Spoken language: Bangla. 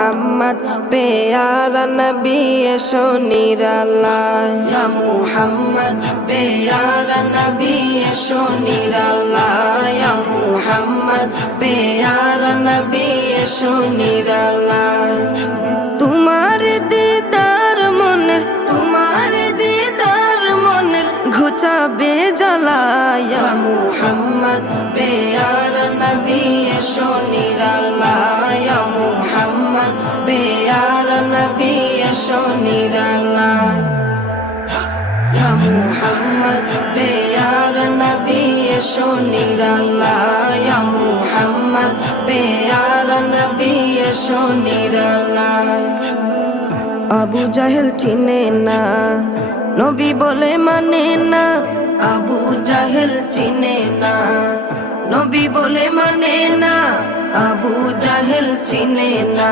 মুহাম্মদ পেয়ারা নবী এসো নিরালায় ইয়া মুহাম্মদ পেয়ারা নবী এসো নিরালায় ইয়া মুহাম্মদ পেয়ারা নবী এসো নিরালায় তোমার দিদার মনের ঘুচাবে জ্বালায় ইয়া মুহাম্মদ পেয়ারা নবী এসো নিরালায় ইয়া মুহাম্মদ পেয়ারা নবী এসো নিরালায় ইয়া মুহাম্মদ পেয়ারা নবী এসো নিরালায় ইয়া মুহাম্মদ পেয়ারা নবী এসো নিরালায় আবু জাহেল চিনে না নবী বলে মানে না আবু জাহেল চিনে না নবী বলে মানে না আবু জাহেল চিনে না